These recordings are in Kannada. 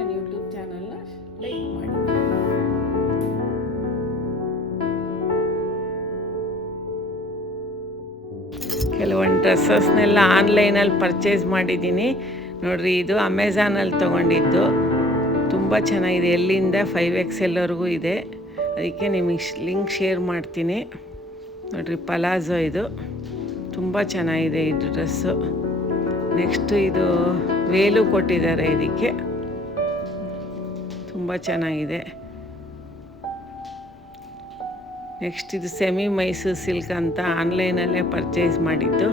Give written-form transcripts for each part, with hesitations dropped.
ನನ್ನ ಯೂಟ್ಯೂಬ್ ಚಾನಲ್ನ ಲೈಕ್ ಮಾಡಿ. ಕೆಲವೊಂದು ಡ್ರೆಸ್ಸಸ್ನೆಲ್ಲ ಆನ್ಲೈನಲ್ಲಿ ಪರ್ಚೇಸ್ ಮಾಡಿದ್ದೀನಿ ನೋಡಿರಿ. ಇದು ಅಮೆಝಾನಲ್ಲಿ ತೊಗೊಂಡಿದ್ದು, ತುಂಬ ಚೆನ್ನಾಗಿದೆ. ಎಲ್ಲಿಂದ 5XLವರೆಗೂ ಇದೆ. ಅದಕ್ಕೆ ನಿಮಗೆ ಲಿಂಕ್ ಶೇರ್ ಮಾಡ್ತೀನಿ ನೋಡಿರಿ. ಪಲಾಝೋ ಇದು ತುಂಬ ಚೆನ್ನಾಗಿದೆ ಇದು ಡ್ರೆಸ್ಸು. ನೆಕ್ಸ್ಟು ಇದು ವೇಲು ಕೊಟ್ಟಿದ್ದಾರೆ ಇದಕ್ಕೆ, ತುಂಬ ಚೆನ್ನಾಗಿದೆ. ನೆಕ್ಸ್ಟ್ ಇದು ಸೆಮಿ ಮೈಸೂರು ಸಿಲ್ಕ್ ಅಂತ ಆನ್ಲೈನಲ್ಲೇ ಪರ್ಚೇಸ್ ಮಾಡಿದ್ದು.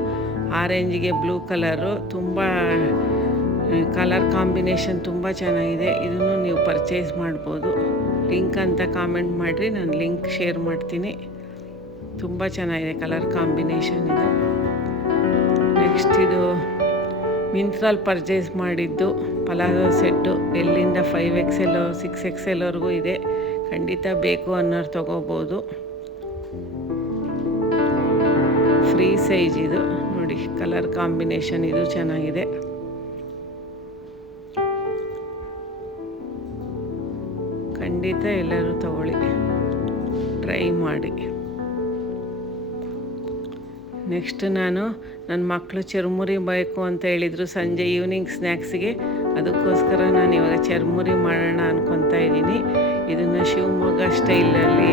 ಆರೆಂಜಿಗೆ ಬ್ಲೂ ಕಲರು, ತುಂಬ ಕಲರ್ ಕಾಂಬಿನೇಷನ್ ತುಂಬ ಚೆನ್ನಾಗಿದೆ. ಇದನ್ನು ನೀವು ಪರ್ಚೇಸ್ ಮಾಡ್ಬೋದು. ಲಿಂಕ್ ಅಂತ ಕಾಮೆಂಟ್ ಮಾಡಿರಿ, ನಾನು ಲಿಂಕ್ ಶೇರ್ ಮಾಡ್ತೀನಿ. ತುಂಬ ಚೆನ್ನಾಗಿದೆ ಕಲರ್ ಕಾಂಬಿನೇಷನ್ ಇದು. ನೆಕ್ಸ್ಟ್ ಇದು ಮಿಂತ್ರಲ್ಲಿ ಪರ್ಚೇಸ್ ಮಾಡಿದ್ದು ಪಲಾಝೋ ಸೆಟ್ಟು. ಎಲ್ಲಿಂದ 5XL 6XLವರೆಗೂ ಇದೆ. ಖಂಡಿತ ಬೇಕು ಅನ್ನೋರು ತೊಗೋಬೋದು. ಫ್ರೀ ಸೈಜ್ ಇದು ನೋಡಿ. ಕಲರ್ ಕಾಂಬಿನೇಷನ್ ಇದು ಚೆನ್ನಾಗಿದೆ. ಖಂಡಿತ ಎಲ್ಲರೂ ತಗೊಳ್ಳಿ, ಟ್ರೈ ಮಾಡಿ. ನೆಕ್ಸ್ಟ್ ನನ್ನ ಮಕ್ಕಳು ಚುರುಮುರಿ ಬೇಕು ಅಂತ ಹೇಳಿದರು ಸಂಜೆ ಈವ್ನಿಂಗ್ ಸ್ನ್ಯಾಕ್ಸಿಗೆ. ಅದಕ್ಕೋಸ್ಕರ ನಾನು ಇವಾಗ ಚುರುಮುರಿ ಮಾಡೋಣ ಅಂದ್ಕೊತಾ ಇದ್ದೀನಿ. ಇದನ್ನು ಶಿವಮೊಗ್ಗ ಸ್ಟೈಲಲ್ಲಿ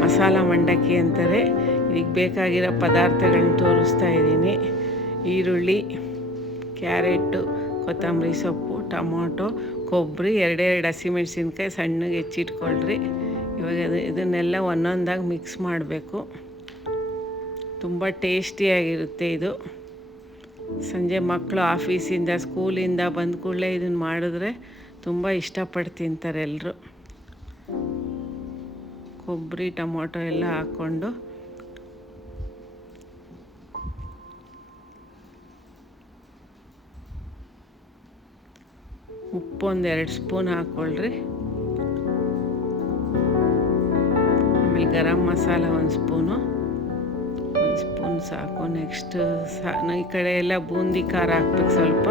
ಮಸಾಲ ಮಂಡಕ್ಕಿ ಅಂತಾರೆ. ಇದಕ್ಕೆ ಬೇಕಾಗಿರೋ ಪದಾರ್ಥಗಳನ್ನ ತೋರಿಸ್ತಾ ಇದ್ದೀನಿ. ಈರುಳ್ಳಿ, ಕ್ಯಾರೆಟು, ಕೊತ್ತಂಬರಿ ಸೊಪ್ಪು, ಟೊಮೊಟೊ, ಕೊಬ್ಬರಿ, 2 ಹಸಿಮೆಣ್ಸಿನ್ಕಾಯಿ ಸಣ್ಣಗೆ ಹೆಚ್ಚಿಟ್ಕೊಳ್ರಿ. ಇವಾಗ ಇದನ್ನೆಲ್ಲ ಒಂದೊಂದಾಗಿ ಮಿಕ್ಸ್ ಮಾಡಬೇಕು. ತುಂಬ ಟೇಸ್ಟಿಯಾಗಿರುತ್ತೆ ಇದು. ಸಂಜೆ ಮಕ್ಕಳು ಆಫೀಸಿಂದ ಸ್ಕೂಲಿಂದ ಬಂದ ಕೂಡಲೇ ಇದನ್ನು ಮಾಡಿದ್ರೆ ತುಂಬ ಇಷ್ಟಪಟ್ಟು ತಿಂತಾರೆ ಎಲ್ಲರೂ. ಕೊಬ್ಬರಿ, ಟೊಮೊಟೊ ಎಲ್ಲ ಹಾಕ್ಕೊಂಡು ಉಪ್ಪು 2 ಸ್ಪೂನ್ ಹಾಕ್ಕೊಳ್ರಿ. ಆಮೇಲೆ ಗರಂ ಮಸಾಲ 1 ಸ್ಪೂನು, 1 ಸ್ಪೂನ್ ಸಾಕು. ನೆಕ್ಸ್ಟ್ ಈ ಕಡೆ ಎಲ್ಲ ಬೂಂದಿ ಖಾರ ಹಾಕ್ಬೇಕು ಸ್ವಲ್ಪ.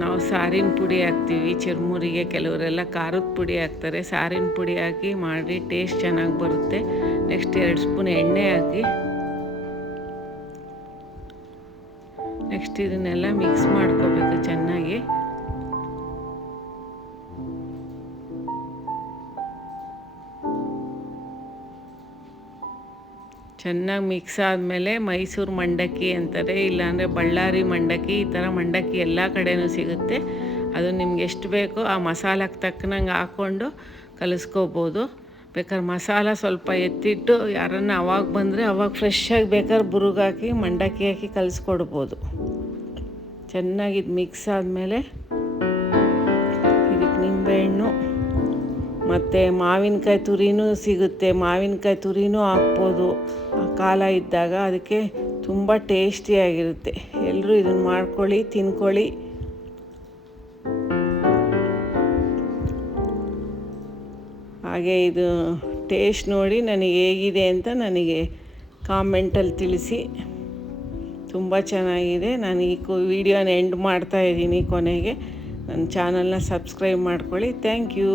ನಾವು ಸಾರಿನ ಪುಡಿ ಹಾಕ್ತೀವಿ ಚುರುಮುರಿಗೆ. ಕೆಲವರೆಲ್ಲ ಖಾರದ ಪುಡಿ ಹಾಕ್ತಾರೆ. ಸಾರಿನ ಪುಡಿ ಹಾಕಿ ಮಾಡಿ ಟೇಸ್ಟ್ ಚೆನ್ನಾಗಿ ಬರುತ್ತೆ. ನೆಕ್ಸ್ಟ್ 2 ಸ್ಪೂನ್ ಎಣ್ಣೆ ಹಾಕಿ ನೆಕ್ಸ್ಟ್ ಇದನ್ನೆಲ್ಲ ಮಿಕ್ಸ್ ಮಾಡ್ಕೋಬೇಕು ಚೆನ್ನಾಗಿ. ಚೆನ್ನಾಗಿ ಮಿಕ್ಸ್ ಆದಮೇಲೆ ಮೈಸೂರು ಮಂಡಕ್ಕಿ ಅಂತಾರೆ, ಇಲ್ಲಾಂದರೆ ಬಳ್ಳಾರಿ ಮಂಡಕ್ಕಿ. ಈ ಥರ ಮಂಡಕ್ಕಿ ಎಲ್ಲ ಕಡೆನೂ ಸಿಗುತ್ತೆ. ಅದು ನಿಮ್ಗೆ ಎಷ್ಟು ಬೇಕೋ ಆ ಮಸಾಲಕ್ಕೆ ತಕ್ಕನಂಗೆ ಹಾಕ್ಕೊಂಡು ಕಲಿಸ್ಕೋಬೋದು. ಬೇಕಾದ್ರೆ ಮಸಾಲ ಸ್ವಲ್ಪ ಎತ್ತಿಟ್ಟು ಯಾರನ್ನ ಅವಾಗ ಬಂದರೆ ಅವಾಗ ಫ್ರೆಶ್ಶಾಗಿ ಬೇಕಾದ್ರೆ ಬುರುಗಾಕಿ ಮಂಡಕ್ಕಿ ಹಾಕಿ ಕಲಿಸ್ಕೊಡ್ಬೋದು. ಚೆನ್ನಾಗಿ ಇದು ಮಿಕ್ಸ್ ಆದಮೇಲೆ ಇದಕ್ಕೆ ನಿಂಬೆಹಣ್ಣು ಮತ್ತು ಮಾವಿನಕಾಯಿ ತುರಿನೂ ಸಿಗುತ್ತೆ. ಮಾವಿನಕಾಯಿ ತುರಿನೂ ಹಾಕ್ಬೋದು ಕಾಲ ಇದ್ದಾಗ. ಅದಕ್ಕೆ ತುಂಬ ಟೇಸ್ಟಿಯಾಗಿರುತ್ತೆ. ಎಲ್ಲರೂ ಇದನ್ನು ಮಾಡ್ಕೊಳ್ಳಿ, ತಿನ್ಕೊಳ್ಳಿ. ಹಾಗೆ ಇದು ಟೇಸ್ಟ್ ನೋಡಿ ನನಗೆ ಹೇಗಿದೆ ಅಂತ ನನಗೆ ಕಾಮೆಂಟಲ್ಲಿ ತಿಳಿಸಿ. ತುಂಬ ಚೆನ್ನಾಗಿದೆ. ನಾನು ಈ ವಿಡಿಯೋನ ಎಂಡ್ ಮಾಡ್ತಾಯಿದ್ದೀನಿ. ಕೊನೆಗೆ ನನ್ನ ಚಾನಲ್ನ ಸಬ್ಸ್ಕ್ರೈಬ್ ಮಾಡ್ಕೊಳ್ಳಿ. Thank you.